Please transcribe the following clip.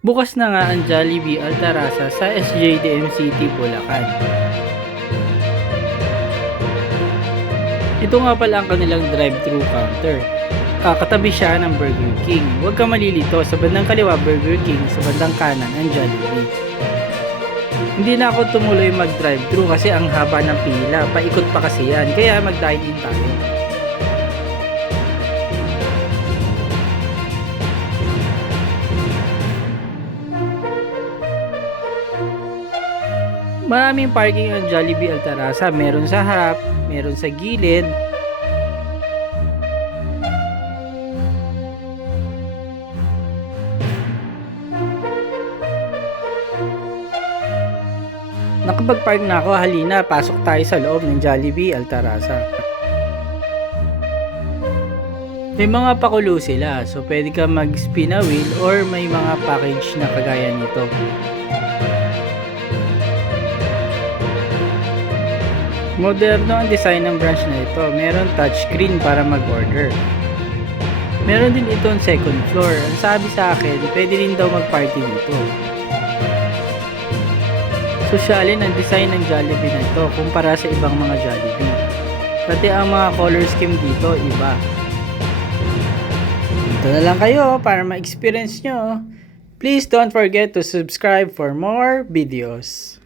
Bukas na nga ang Jollibee Altarasa sa SJDM City, Bulacan. Ito nga pala ang kanilang drive-thru counter. Katabi siya ng Burger King. Huwag ka malilito, sa bandang kaliwa Burger King, sa bandang kanan ang Jollibee. Hindi na ako tumuloy mag-drive-thru kasi ang haba ng pila, paikot pa kasi yan, kaya mag-dine-in tayo. Maraming parking ang Jollibee Altarasa, meron sa harap, meron sa gilid. Nakapag-park na ako, halina, pasok tayo sa loob ng Jollibee Altarasa. May mga pakulo sila, so pwede ka mag-spin a wheel or may mga package na kagaya nito. Moderno ang design ng branch na ito. Meron touchscreen para mag-order. Meron din itong second floor. Ang sabi sa akin, pwede rin daw mag-party dito. Sosyalin ang design ng Jollibee na ito kumpara sa ibang mga Jollibee. Pati ang mga color scheme dito, iba. Dito na lang kayo para ma-experience nyo. Please don't forget to subscribe for more videos.